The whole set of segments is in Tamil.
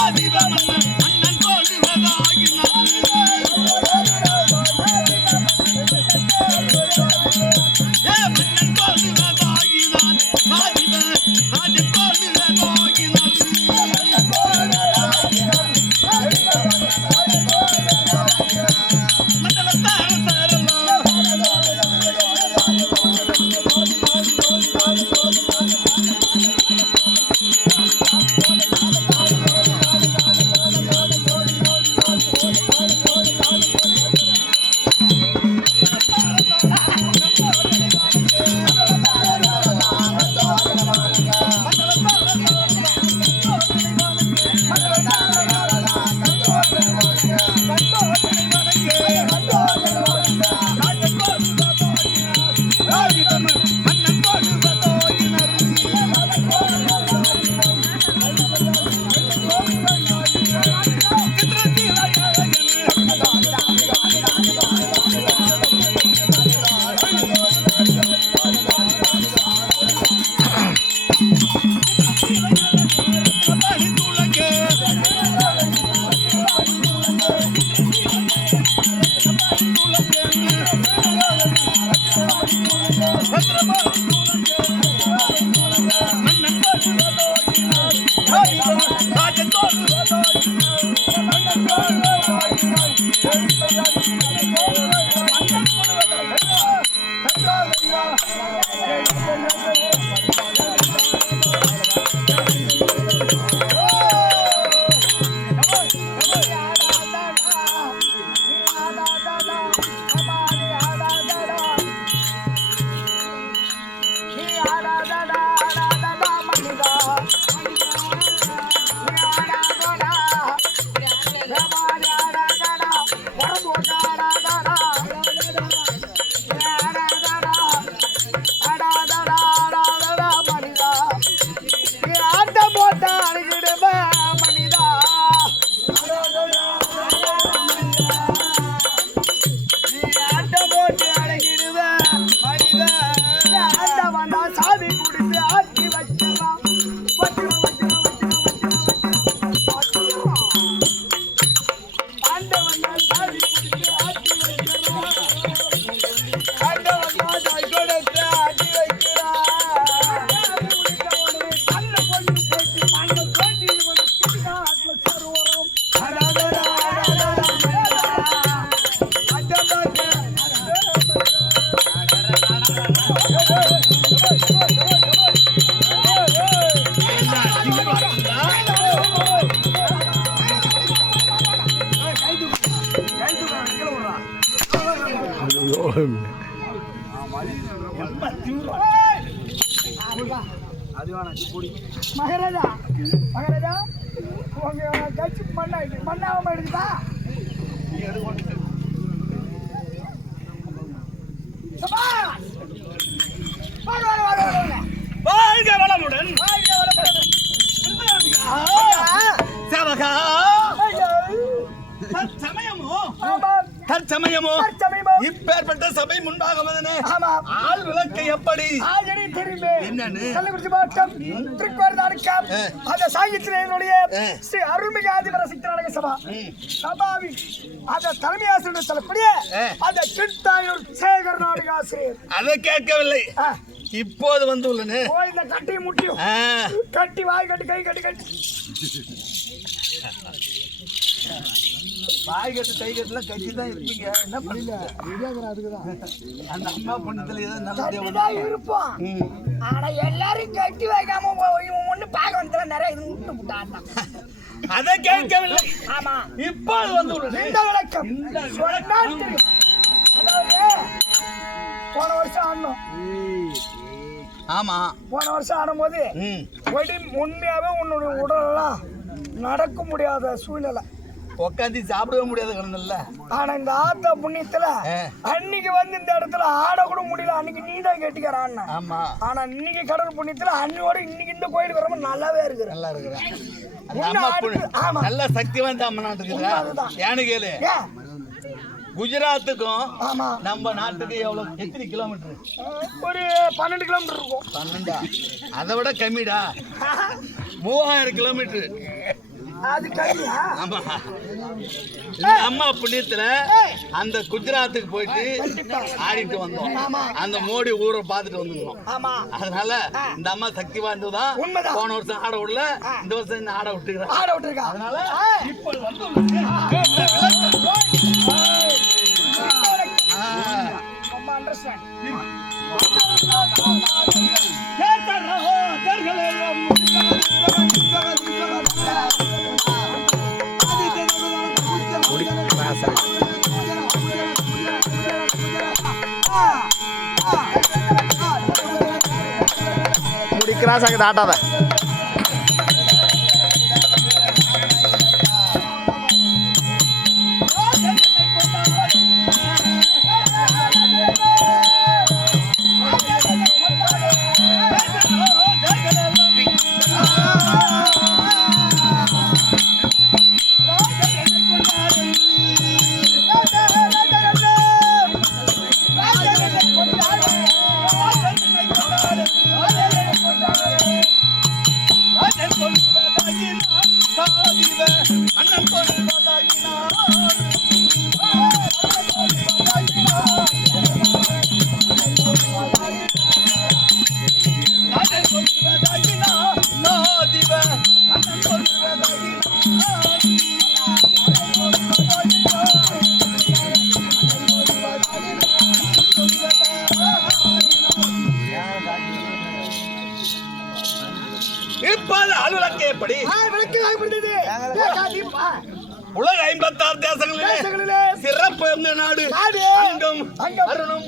ஆதிப மன்னன் தோன்றுவதாகினார். கண்ணை கொண்டு மண்ணா மண்ணாவாம வாங்க. வாழ்க வளமுடன்! தற்சமயமோ? ஆமாம், தற்சமயமோ தற்சமயமோ. இப்பேற்பட்ட சபை முன்பாக வந்தன ஆமாம். ஆள் விளக்கை எப்படி ஆஜரி தெரியுமே. என்னன்னு? கள்ளக்குறிச்சி மாவட்டம் திருக்கோரதானிக்கம். ஆ. அந்த சாகித்யனுடைய. ஸ்ரீ அருள்மிகு ஆதிபர சித்தநாடக சபா ம். சபாவில் அந்த தலைமை ஆசிரியர் சொல்லக்கூடிய. அந்த திருத்தாயூர் சேகர் நாடக ஆசிரியர் அதை கேட்கவில்லை. இப்போது வந்து உள்ளன இந்த கட்டி முட்டியும் கட்டி வாய் கட்டி கை கட்டி கட்டி வாய் கட்டு கை கட்டுலாம் கட்டி தான் இருப்பீங்க என்ன பண்ணல அந்த அம்மா பொண்ணுத்துல ஏதோ நல்ல இருப்போம் ஆனா எல்லாரும் கட்டி வைக்காம ஒண்ணு பார்க்க வந்தா நிறைய இது விட்டு விட்டான் அதை கேட்கவில்லை. ஆமா. இப்போது வந்து உள்ளன இந்த விளக்கம். அதாவது போன வருஷம் ஆடணும். ஆமா. போன வருஷம் ஆடும்போது ஒடி உண்மையாவே உன்னுடைய உடலெல்லாம் நடக்க முடியாத சூழ்நிலை. உட்காந்து சாப்பிடவே முடியாது கிடந்தல்ல. ஆனா இந்த ஆத்த புண்ணியத்துல. அன்னைக்கு வந்து இந்த இடத்துல ஆட கூட முடியல. அன்னைக்கு நீ தான் கெட்டிக்கிறான் ஆமா. ஆனா இன்னைக்கு கடல் புண்ணியத்துல அன்னையோட இன்னைக்கு இந்த கோயிலுக்கு வரும்போது நல்லாவே இருக்கிற. நல்லா இருக்கிறேன். நல்ல சக்தி வாய்ந்த அம்மா நாட்டுக்கு உண்மை அதுதான். ஏன்னு கேளு. குஜராத்துக்கும் நம்ம நாட்டுக்கு எவ்வளவு எத்தனை கிலோமீட்டர்? ஒரு பன்னெண்டு கிலோமீட்டர் இருக்கும். பன்னெண்டா? அதை விட கம்மிடா. மூவாயிரம் கிலோமீட்டர். அது அம்மா புண்ணியத்துல அந்த குஜராத்துக்கு போயிட்டு ஆடிட்டு வந்தோம் அந்த மோடி ஊரை பார்த்துட்டு வந்துருக்கோம் அதனால இந்த அம்மா சக்தி வாய்ந்ததுதான் உண்மைதான். போன வருஷம் ஆட விடல இந்த வருஷம் ஆட விட்டுக்கிறேன் ஆட விட்டுருக்கா அதனால அண்டர்ஸ்டாண்ட் വിക്രാസ് അങ്ങ് எப்படி விளக்கு ஆகப்படுத்தது உலக ஐம்பத்தாறு தேசங்களிலே தேசங்களிலே சிறப்பு நாடு. அங்கம் அருணும்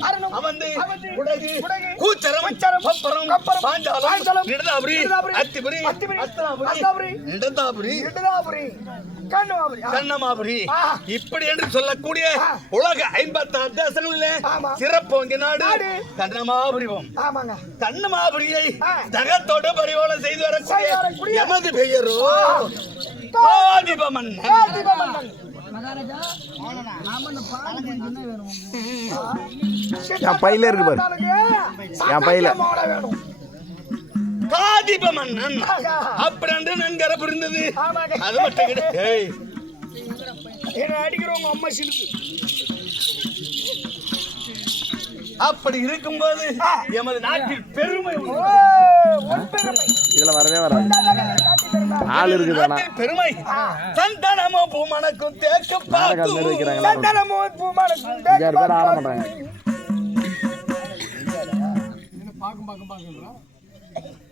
குடகு குடகு, கூச்சரம் கொப்பரம், பாஞ்சாலம் நிடதாபுரி, அத்திபுரி அத்திபுரி, நிடதாபுரி இடதாபுரி. கண்ணுமாபுரி. இப்படி என்று சொல்லக்கூடிய. உலக ஐம்பத்தாறு தேசங்களிலே ஆமா. சிறப்பு வாய்ந்த நாடு. கண்ணமாபுரிவம் ஆமாங்க கண்ணமாபுரியை. தகத்தோடு பரிவோலம் செய்து வரக்கூடிய செய்து வரக்கூடிய எமது பெயரோ தீபமன்னன் என் பையில இருக்கு பாரு. என் பையில. காதிப மன்னன். அப்படி என்று நன்கர புரிந்தது. அது மட்டும் கிடையாது ஏய், என்ன அடிக்கிறவங்க அம்மா சிலுக்கு. அப்படி இருக்கும்போது எமது நாட்டில் பெருமை இதுல வரவே வராது. ஆள் இருக்குதானா பெருமை. சந்தனமோ பூமணக்கும் தேக்க வைக்கிறாங்களா சந்தனமோ பூமாலை அஞ்சாறு பேர்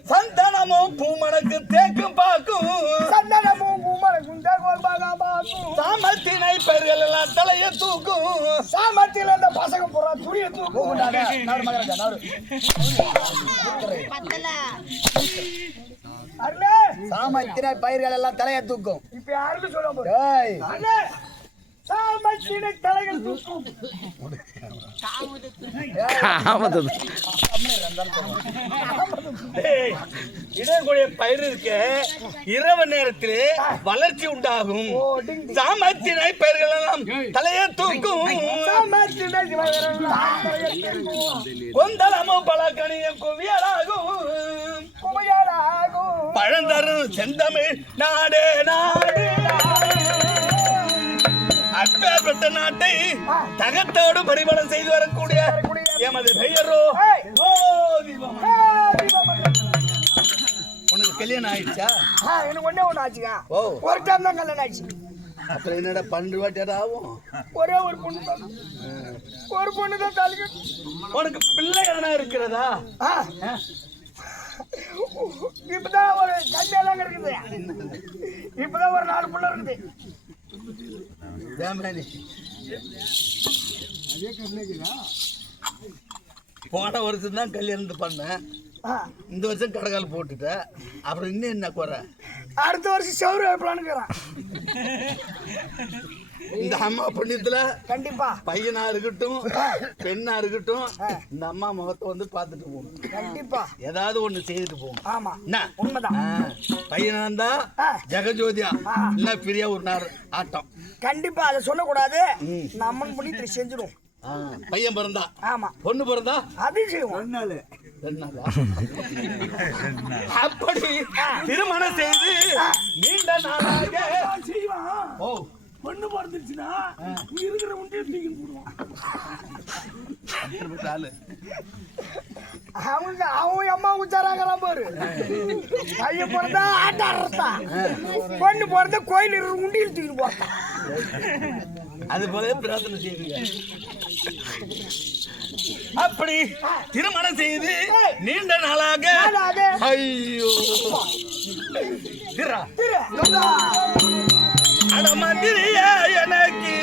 ஆட மாட்டாங்க சந்தனமோ பூமணக்கு தேக்கும் பாக்கும். சந்தனமோ பூமாலை குண்டே கோல்பாகா பாக்கும். சாமத்தினை பெயர்கள் எல்லாம் தலைய தூக்கும். சாமர்த்தியில இந்த பசங்க போறா துணியை தூக்கும். சாமத்தின பயிர்கள் எல்லாம் தலையை தூக்கும். இப்ப யாருன்னு சொல்ல போற ஏய், அண்ணே பயிர் இருக்க இரவு நேரத்தில் வளர்ச்சி உண்டாகும். ஓ டிங் டிங். சாமத்தினை எல்லாம் தூக்கும். கொந்தளமும் பல தூக்கும் குவியலாகும். பழந்தரும் செந்தமிழ் நாடே நாடு. அப்பேற்பட்ட நாட்டை தகத்தோடு பரிமளம் செய்து வரக்கூடிய எமது பெயரோ. உனக்கு கல்யாணம் ஆயிடுச்சா? எனக்கு ஒண்ணே ஒண்ணு ஆச்சுங்க ஓ. ஒரு டைம் தான் கல்யாணம் ஆச்சு அப்புறம் என்னடா பன்னெண்டு வாட்டியாடா ஆகும்? ஒரே ஒரு பொண்ணு தான். ஒரு பொண்ணு தான் தாலி. உனக்கு பிள்ளை எதனா இருக்கிறதா? இப்பதான் ஒரு கல்யாணம் இருக்குது இப்பதான் ஒரு நாலு புள்ள இருக்குது. போன வருஷம் தான் கல்யாணத்தை பண்ணேன் இந்த வருஷம் கடகால் போட்டுட்டேன் அப்புறம் இன்னும் என்ன குறை? அடுத்த வருஷம் செவரு வைப்பலான்னு இந்த அம்மா புண்ணியத்துல கண்டிப்பா. பையனா இருக்கட்டும் பெண்ணா இருக்கட்டும் இந்த அம்மா முகத்தை வந்து பார்த்துட்டு போகணும். கண்டிப்பா. ஏதாவது ஒண்ணு செய்துட்டு போகணும். ஆமா. என்ன? உண்மைதான். பையனா இருந்தா ஆ. ஜெகஜோதியா இல்ல பிரியா ஒரு நாள் ஆட்டம். கண்டிப்பா அதை சொல்லக்கூடாது. ம். நம்ம புண்ணியத்தை செஞ்சிடும் ஆ, பையன் பிறந்தா? ஆமா. பொண்ணு பிறந்தா? நாளா? அப்படி திருமணம் செய்து நீண்ட நாளாக பொண்ணு பிறந்துருச்சுன்னா இங்க இருக்கிற உண்டியை தூக்கி போடுவான். அவங்க அவன் அம்மா உச்சாராங்கிறான் பாரு. பையன் பிறந்தா ஆட்டாடுறதான் பொண்ணு பிறந்தா கோயில் இருக்கிற உண்டியில் தூக்கி போட்டான் அது போல பிரார்த்தனை செய்வீங்க அப்படி திருமணம் செய்து நீண்ட நாளாக நாளாக. ஐயோ. திரா திரு, சொல்றா. அட மந்திரியா எனக்கு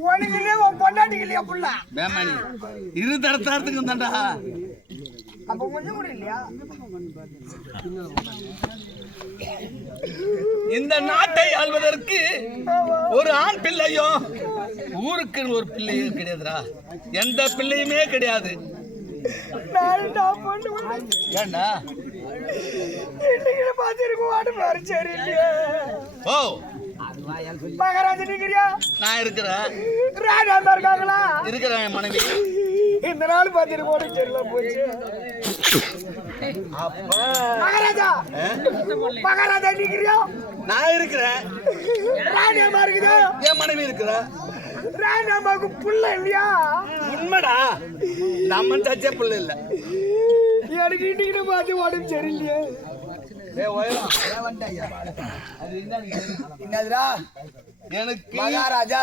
உனக்கு இல்லையா உன் பொண்டாட்டிக்கு இல்லையா புள்ள வேமானி இரு தரத்தாரத்துக்கு தான்டா அப்ப கொஞ்சம் கூட இல்லையா? இந்த நாட்டை ஆள்வதற்கு ஒரு ஆண் பிள்ளையோ ஊருக்கு ஒரு பிள்ளையும் கிடையாதுடா. எந்த பிள்ளையுமே கிடையாது. ஏண்டா? பார்த்துருக்கோம் ஓ மகாராஜா நீங்கிறியா? நான் இருக்கிறேன். ராஜாந்தா இருக்காங்களா? இருக்கிறேன் என் மனைவி. இந்த நாள் பார்த்துட்டு போட தெரியல போச்சு. மகாராஜா மகாராஜா நீங்கிறியா? நான் இருக்கிறேன். ராஜாமா இருக்குது. என் மனைவி இருக்கிற. ராஜாமாவுக்கு புள்ள இல்லையா? உண்மைடா. நம்ம தச்ச பிள்ளை இல்ல. எனக்கு இன்னைக்கு பார்த்து உடம்பு சரியில்லையே. என்னதுடா? எனக்கு மகாராஜா.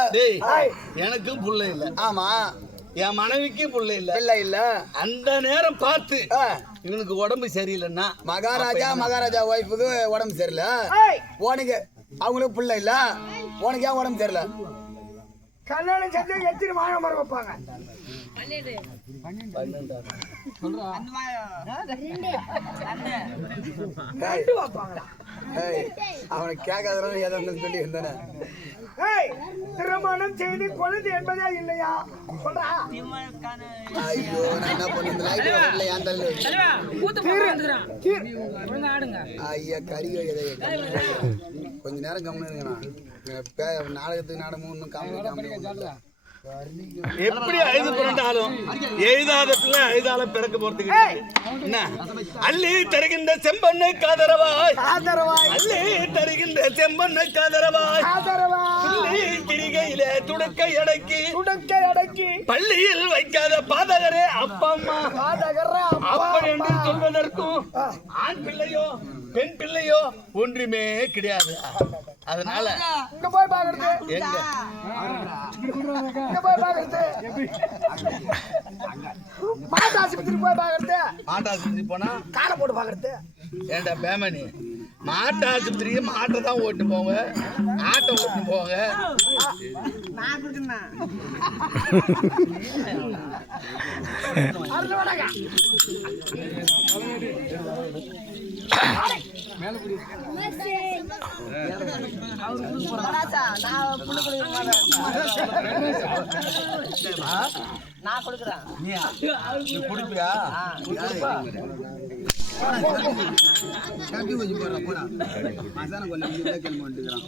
எனக்கும் புள்ள இல்ல. ஆமா. என் மனைவிக்கும் புள்ள இல்ல. இல்ல இல்ல. அந்த நேரம் பார்த்து ஆ, இவனுக்கு உடம்பு சரியில்லைன்னா மகாராஜா மகாராஜா ஒய்ஃபுக்கு உடம்பு சரியில்லை. உனக்கு அவங்களுக்கு பிள்ளை இல்ல. உனக்கு ஏன் உடம்பு சரியில்லை? கல்யாணம் செஞ்சு எத்தனை வாழை மரம் வைப்பாங்க? அவனை கேட்காதவங்க ஏதாவது சொல்லி இருந்தானே திருமணம் செய்து கொழுது என்பதே இல்லையா? சொல்றா. ஐயோ நான் என்ன பண்ண இந்த லைட் வரல ஏன் தள்ளு ஐயா கறி கொஞ்ச நேரம் கம்முன்னு இருங்கண்ணா. நாடகத்துக்கு நாடகம் இன்னும் கம்மி கம்மி எப்படி அழுது புரண்டாலும் எழுதாத பிள்ளை அழுதால பிறக்க போறதுக்கு அள்ளி தருகின்ற செம்பண்ணை காதரவாய். அள்ளி தருகின்ற செம்பண்ணை காதரவாய். கிரிகையிலே துடுக்கை அடக்கி. துடக்கை அடக்கி. பள்ளியில் வைக்காத பாதகரே அப்பா அம்மா. பாதகர அப்படி என்று சொல்வதற்கும் ஆண் பிள்ளையோ பெண் பிள்ளையோ ஒன்றுமே கிடையாது. அதனால இங்க போய் பாக்குறது. எங்க? இங்க போய் பாக்குறது. மாதாசிபத்திரி போய் பாக்குறது. மாட்டாசிபத்தி போனா? காலை போட்டு பாக்குறது. ஏண்டா பேமணி? மாட்டு ஆஸ்பத்திரியை மாட்டை தான் ஓட்டு போங்க. ஆட்டை ஓட்டு போங்க. நீயா? நீ குடிப்பியா கட்டி வச்சு போடுறா போடா மசான கொல்ல முடியல கேள்வி வந்துக்கிறான்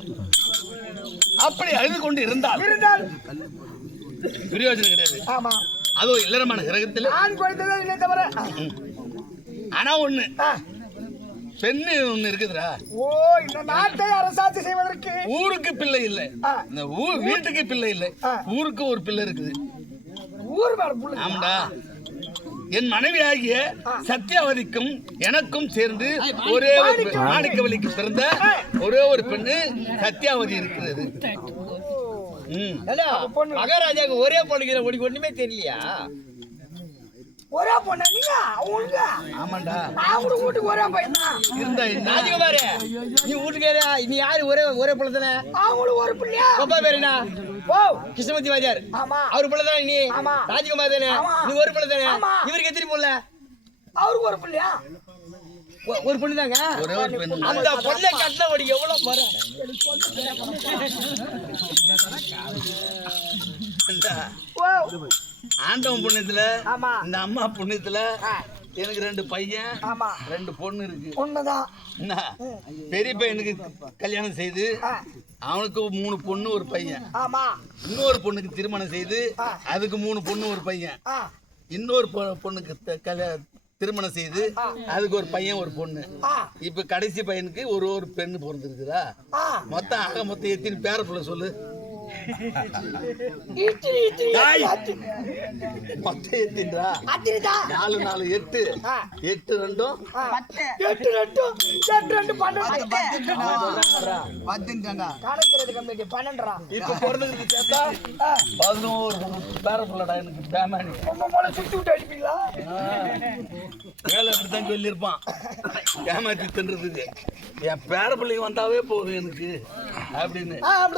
அப்படி அழுது கொண்டு இருந்தால் இருந்தால் பிரயோஜனம் கிடையாது ஆமா அதுவும் இல்லறமான கிரகத்தில் ஆண் குழந்தை இல்லை தவிர ஆனா ஒண்ணு. பெண்ணு ஒண்ணு இருக்குதுடா. ஓ இந்த நாட்டை அரசாட்சி செய்வதற்கு. ஊருக்கு பிள்ளை இல்லை. இந்த ஊர் வீட்டுக்கு பிள்ளை இல்லை. ஊருக்கு ஒரு பிள்ளை இருக்குது. ஊர் ஆமாடா. என் மனைவி ஆகிய சத்யாவதிக்கும் எனக்கும் சேர்ந்து ஒரே ஒரு மாணிக்கவல்லிக்கு பிறந்த ஒரே ஒரு பெண்ணு சத்யாவதி இருக்கிறது. மகாராஜாவுக்கு ஒரே பொண்ணுங்கிற உனக்கு ஒண்ணுமே தெரியலையா? ஒரே பொண்ணு நீங்க அவங்க ஆமாண்டா. நான் கூட வீட்டுக்கு ஒரே பையன்? தான் இருந்தா ராஜகுமாரி நீ வீட்டுக்காரு நீ யாரு? ஒரே ஒரே பிள்ளை தானே அவங்களுக்கு ஒரு பிள்ளையா? அப்பா பேரு என்ன? ஓ கிருஷ்ணமூர்த்தி வாத்தியார். ஆமா. அவர் பிள்ளை தானே நீ? ஆமா. ராஜகுமார் தானே ஆமா. நீ ஒரு பிள்ளை தானே ஆமா. இவருக்கு எத்தனை பொண்ணு அவருக்கு ஒரு பிள்ளையா? ஒரு பொண்ணு தாங்க அந்த பொண்ணை கட்டின உனக்கு எவ்வளவு மர ஓ ஆண்டவன் புண்ணியத்துல. இந்த அம்மா புண்ணியத்துல. எனக்கு ரெண்டு பையன் ஆமா. ரெண்டு பொண்ணு இருக்கு. உண்மைதான் என்ன? பெரிய பையனுக்கு கல்யாணம் செய்து. அவனுக்கு மூணு பொண்ணு ஒரு பையன். ஆமா. இன்னொரு பொண்ணுக்கு திருமணம் செய்து. அதுக்கு மூணு பொண்ணு ஒரு பையன். இன்னொரு பொண்ணுக்கு திருமணம் செய்து அதுக்கு ஒரு பையன் ஒரு பொண்ணு. இப்ப கடைசி பையனுக்கு ஒரு ஒரு பெண்ணு பிறந்திருக்குதா? மொத்தம் ஆக மொத்தம் எத்தனை பேர பிள்ளை சொல்லு? நாலு நாலு எட்டு. எட்டு ரெண்டும்? எட்டு ரெண்டு எட்டு ரெண்டு பன்னெண்டு. பத்துட்டாண்டா கணக்கு கம்மிட்டி பன்னெண்டுரா இப்ப பிறந்ததுக்கு சேர்த்தா? பதினோரு பேர பிள்ளடா எனக்கு பேமானி. உங்க போல சுத்தி விட்டு அடிப்பீங்களா? வேலை அப்படித்தான் சொல்லியிருப்பான். ஏமாத்தி தின்றதுக்கு. என் பேர பிள்ளைங்க வந்தாவே போதும் எனக்கு. அப்படின்னு.